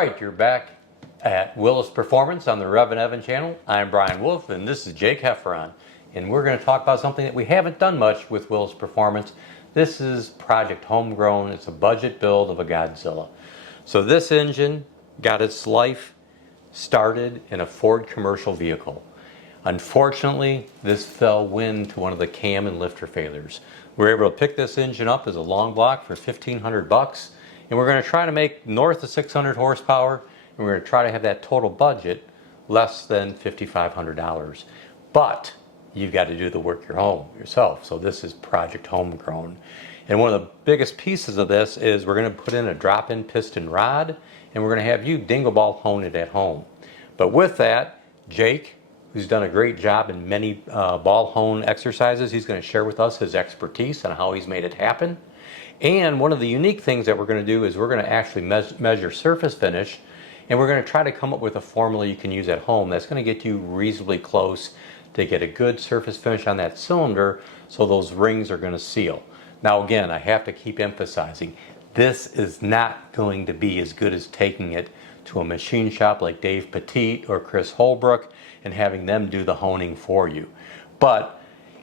right, you're back at Willis Performance on the REVan channel. I'm Brian Wolf and this is Jake Hefferon. And we're going to talk about something that we haven't done much with Willis Performance. This is Project Homegrown. It's a budget build of a Godzilla. So this engine got its life started in a Ford commercial vehicle. Unfortunately, this fell wind to one of the cam and lifter failures. We were able to pick this engine up as a long block for $1,500, and we're going to try to make north of 600 horsepower, and we're going to try to have that total budget less than $5,500. But you've got to do the work yourself. So this is Project Homegrown. And one of the biggest pieces of this is we're going to put in a drop-in piston rod, and we're going to have you dingle ball hone it at home. But with that, Jake, who's done a great job in many ball hone exercises, he's going to share with us his expertise on how he's made it happen. And one of the unique things that we're going to do is we're going to actually measure surface finish, and we're going to try to come up with a formula you can use at home that's going to get you reasonably close to get a good surface finish on that cylinder so those rings are going to seal. Now again, I have to keep emphasizing, this is not going to be as good as taking it to a machine shop like Dave Petit or Chris Holbrook and having them do the honing for you. But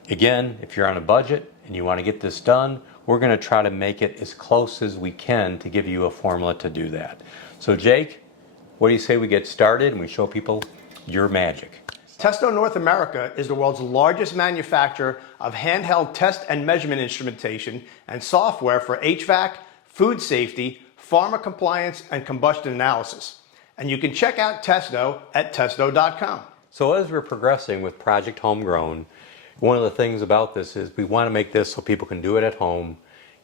again, if you're on a budget and you want to get this done, we're going to try to make it as close as we can to give you a formula to do that. So Jake, what do you say we get started and we show people your magic? Testo North America is the world's largest manufacturer of handheld test and measurement instrumentation and software for HVAC, food safety, pharma compliance, and combustion analysis. And you can check out Testo at testo.com. So as we're progressing with Project Homegrown, one of the things about this is we want to make this so people can do it at home,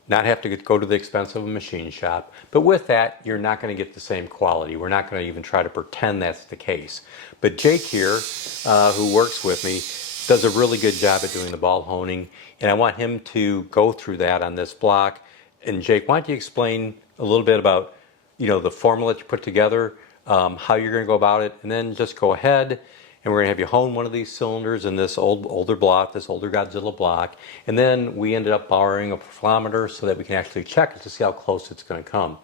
not have to go to the expense of a machine shop. But with that, you're not going to get the same quality. We're not going to even try to pretend that's the case. But Jake here, who works with me, does a really good job at doing the ball honing, and I want him to go through that on this block. And Jake, why don't you explain a little bit about, the formula that you put together, how you're going to go about it, and then just go ahead and we're going to have you hone one of these cylinders in this older block, this older Godzilla block, and then we ended up borrowing a profilometer so that we can actually check it to see how close it's going to come.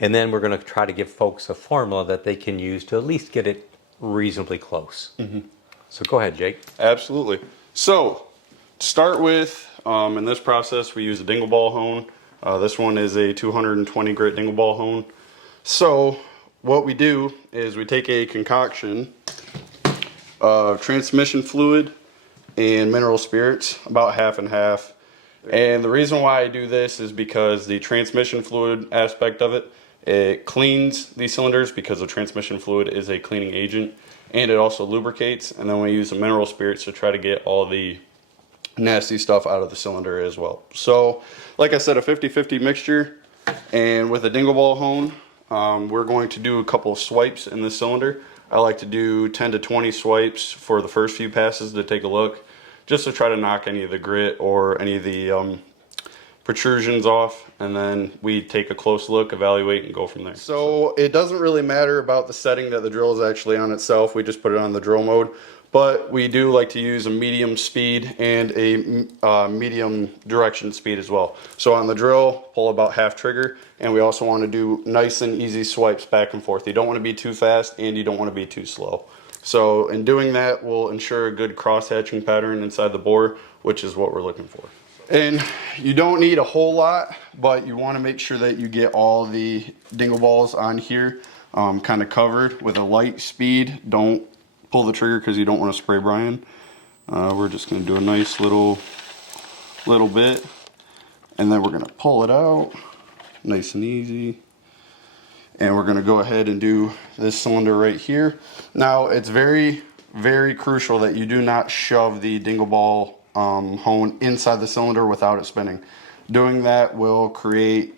And then we're going to try to give folks a formula that they can use to at least get it reasonably close. So go ahead, Jake. Absolutely. So to start with, in this process, we use a dingle ball hone. This one is a 220 grit dingle ball hone. So what we do is we take a concoction of transmission fluid and mineral spirits, about half and half. And the reason why I do this is because the transmission fluid aspect of it cleans these cylinders because the transmission fluid is a cleaning agent, and it also lubricates. And then we use the mineral spirits to try to get all the nasty stuff out of the cylinder as well. So like I said, a 50-50 mixture. And with a dingle ball hone, we're going to do a couple of swipes in this cylinder. I like to do 10 to 20 swipes for the first few passes to take a look, just to try to knock any of the grit or any of the protrusions off, and then we take a close look, evaluate, and go from there. So it doesn't really matter about the setting that the drill is actually on itself. We just put it on the drill mode, but we do like to use a medium speed and a medium direction speed as well. So on the drill, pull about half trigger, and we also want to do nice and easy swipes back and forth. You don't want to be too fast and you don't want to be too slow. So in doing that, we'll ensure a good cross-hatching pattern inside the bore, which is what we're looking for. And you don't need a whole lot, but you want to make sure that you get all the dingle balls on here kind of covered with a light speed. Don't pull the trigger because you don't want to spray Brian. We're just going to do a nice little bit, and then we're going to pull it out nice and easy. And we're going to go ahead and do this cylinder right here. Now it's very, very crucial that you do not shove the dingle ball hone inside the cylinder without it spinning. Doing that will create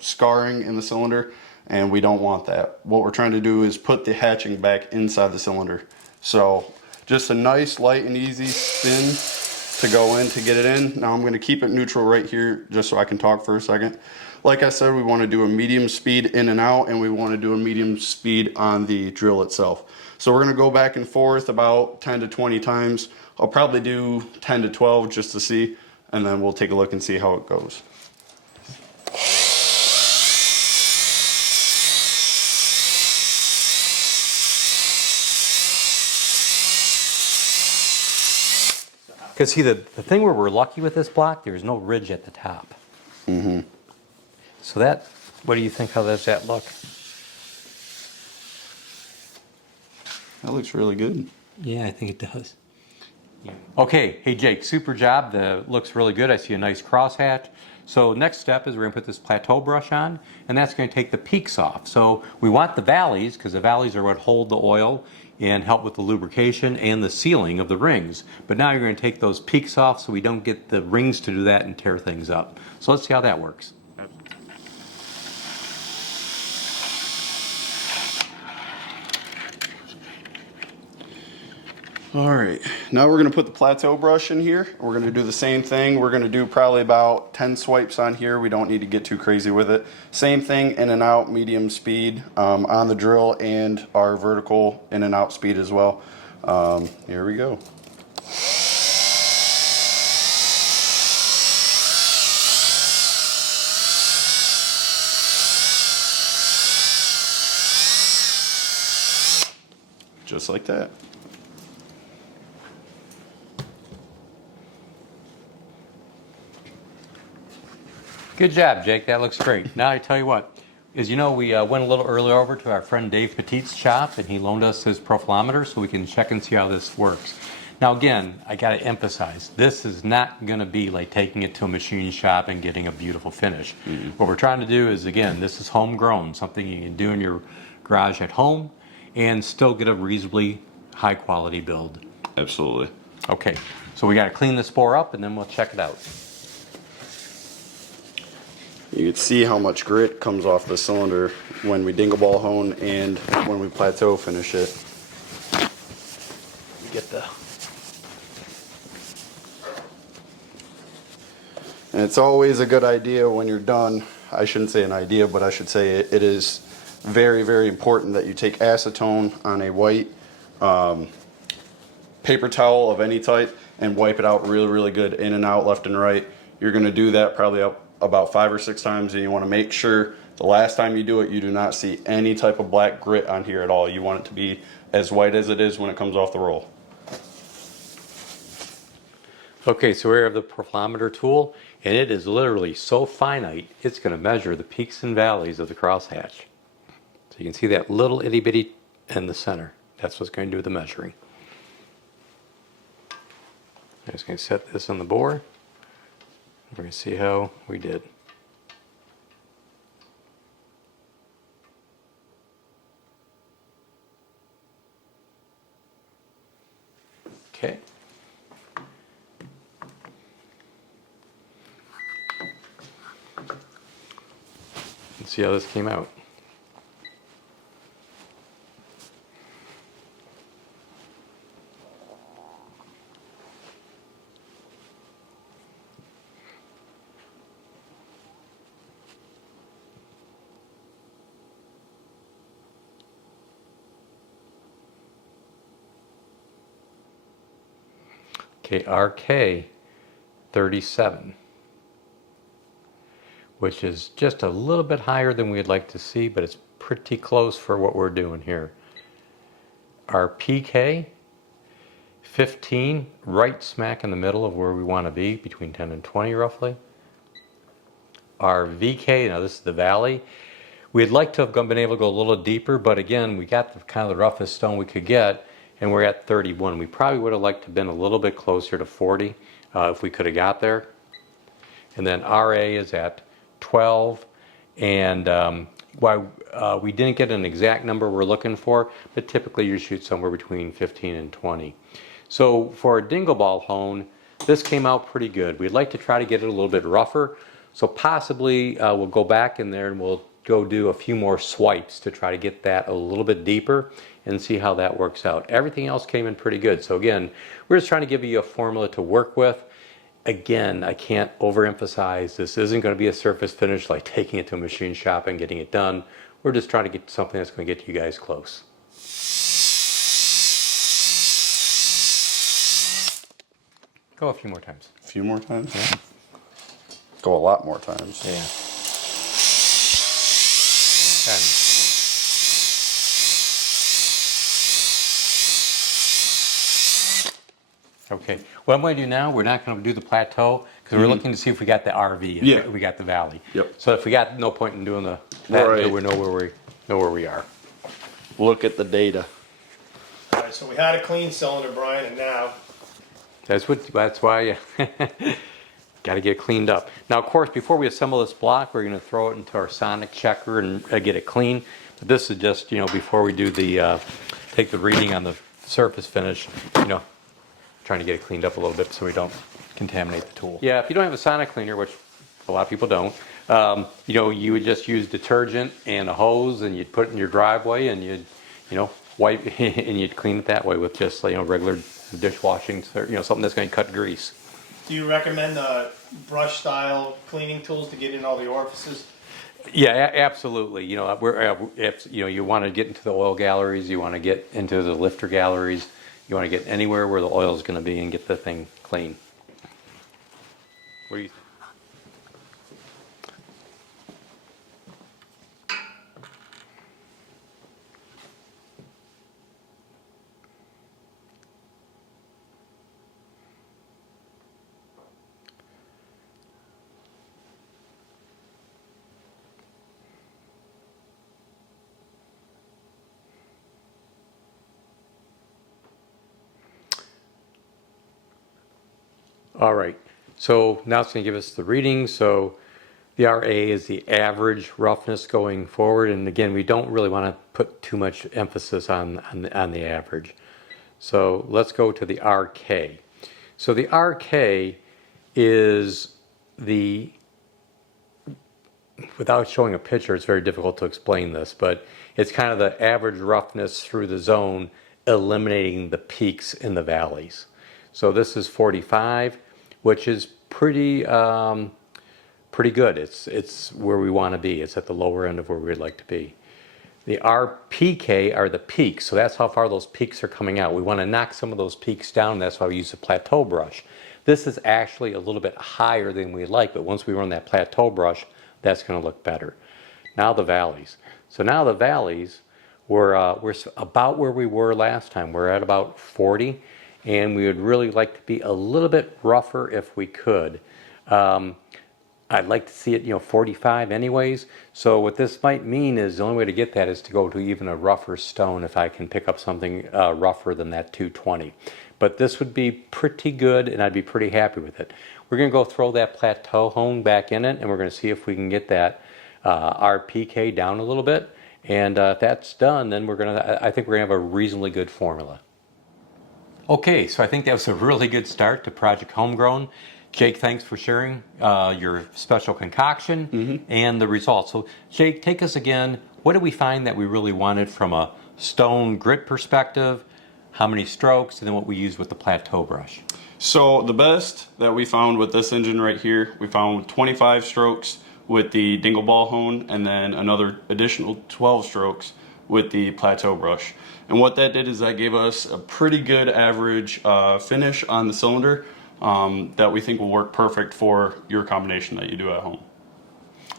scarring in the cylinder, and we don't want that. What we're trying to do is put the hatching back inside the cylinder. So just a nice light and easy spin to go in to get it in. Now I'm going to keep it neutral right here just so I can talk for a second. Like I said, we want to do a medium speed in and out, and we want to do a medium speed on the drill itself. So we're going to go back and forth about 10 to 20 times. I'll probably do 10 to 12 just to see, and then we'll take a look and see how it goes. Because see, the thing where we're lucky with this block, there's no ridge at the top. Mm-hmm. So that, what do you think, how does that look? That looks really good. Yeah, I think it does. Okay, hey Jake, super job. The looks really good. I see a nice crosshatch. So next step is we're gonna put this plateau brush on, and that's gonna take the peaks off. So we want the valleys, because the valleys are what hold the oil and help with the lubrication and the sealing of the rings. But now you're gonna take those peaks off so we don't get the rings to do that and tear things up. So let's see how that works. All right, now we're gonna put the plateau brush in here. We're gonna do the same thing. We're gonna do probably about 10 swipes on here. We don't need to get too crazy with it. Same thing, in and out, medium speed on the drill, and our vertical in and out speed as well. Here we go. Just like that. Good job, Jake. That looks great. Now I tell you what, as you know, we went a little earlier over to our friend Dave Petite's shop, and he loaned us his profilometer so we can check and see how this works. Now again, I got to emphasize, this is not going to be like taking it to a machine shop and getting a beautiful finish. Mm-hmm. What we're trying to do is, again, this is homegrown, something you can do in your garage at home and still get a reasonably high quality build. Absolutely. Okay, so we got to clean the spore up and then we'll check it out. You can see how much grit comes off the cylinder when we dingle ball hone and when we plateau finish it. Get the And it's always a good idea when you're done, I shouldn't say an idea, but I should say it is very, very important that you take acetone on a white paper towel of any type and wipe it out really, really good, in and out, left and right. You're going to do that probably about 5 or 6 times, and you want to make sure the last time you do it, you do not see any type of black grit on here at all. You want it to be as white as it is when it comes off the roll. Okay, so we have the profilometer tool, and it is literally so finite, it's going to measure the peaks and valleys of the crosshatch. So you can see that little itty bitty in the center. That's what's going to do the measuring. I'm just going to set this on the bore. We're going to see how we did. Okay. Let's see how this came out. Okay, RK 37, which is just a little bit higher than we'd like to see, but it's pretty close for what we're doing here. Our PK 15, right smack in the middle of where we want to be, between 10 and 20 roughly. Our VK, now this is the valley. We'd like to have been able to go a little deeper, but again, we got the kind of the roughest stone we could get, and we're at 31. We probably would have liked to have been a little bit closer to 40 if we could have got there. And then RA is at 12, and while we didn't get an exact number we're looking for, but typically you shoot somewhere between 15 and 20. So for a dingle ball hone, this came out pretty good. We'd like to try to get it a little bit rougher, so possibly we'll go back in there and we'll go do a few more swipes to try to get that a little bit deeper and see how that works out. Everything else came in pretty good. So again, we're just trying to give you a formula to work with. Again, I can't overemphasize, this isn't going to be a surface finish like taking it to a machine shop and getting it done. We're just trying to get something that's going to get you guys close. Go a few more times. A few more times? Yeah. Go a lot more times. Yeah. Okay. What I'm going to do now, we're not going to do the plateau because we're looking to see if we got the RV, if Yeah. we got the valley. Yep. So if we got no point in doing that until we know where we are. Look at the data. All right, so we had a clean cylinder, Brian, and now That's why you got to get it cleaned up. Now, of course, before we assemble this block, we're going to throw it into our sonic checker and get it clean. But this is just, before we do the take the reading on the surface finish, trying to get it cleaned up a little bit so we don't contaminate the tool. Yeah, if you don't have a sonic cleaner, which a lot of people don't, you would just use detergent and a hose, and you'd put it in your driveway, and you'd, wipe and you'd clean it that way with just regular dishwashing, something that's going to cut grease. do you recommend the brush style cleaning tools to get in all the orifices? Yeah, absolutely. If you want to get into the oil galleries, you want to get into the lifter galleries, you want to get anywhere where the oil is going to be and get the thing clean. What do you think? All right, so now it's going to give us the reading. So the RA is the average roughness going forward, and again, we don't really want to put too much emphasis on the average. So let's go to the RK. So the RK is without showing a picture, it's very difficult to explain this, but it's kind of the average roughness through the zone, eliminating the peaks in the valleys. So this is 45, which is pretty good. It's where we want to be. It's at the lower end of where we'd like to be. The RPK are the peaks, so that's how far those peaks are coming out. We want to knock some of those peaks down. That's why we use a plateau brush. This is actually a little bit higher than we'd like, but once we run that plateau brush, that's going to look better. Now the valleys. So now the valleys, we're about where we were last time. We're at about 40. And we would really like to be a little bit rougher if we could. I'd like to see it, 45 anyways. So what this might mean is the only way to get that is to go to even a rougher stone if I can pick up something rougher than that 220. But this would be pretty good, and I'd be pretty happy with it. We're going to go throw that plateau hone back in it, and we're going to see if we can get that RPK down a little bit. And if that's done, then I think we're going to have a reasonably good formula. Okay, so I think that was a really good start to Project Homegrown. Jake, thanks for sharing your special concoction and the results. So Jake, take us again. What did we find that we really wanted from a stone grit perspective? How many strokes? And then what we used with the plateau brush? So the best that we found with this engine right here, we found 25 strokes with the Dingle ball hone, and then another additional 12 strokes with the plateau brush. And what that did is that gave us a pretty good average finish on the cylinder that we think will work perfect for your combination that you do at home.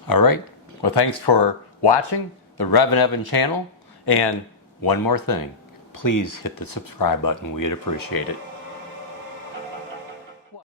All right. Well, thanks for watching the REVan channel. And one more thing, please hit the subscribe button. We'd appreciate it.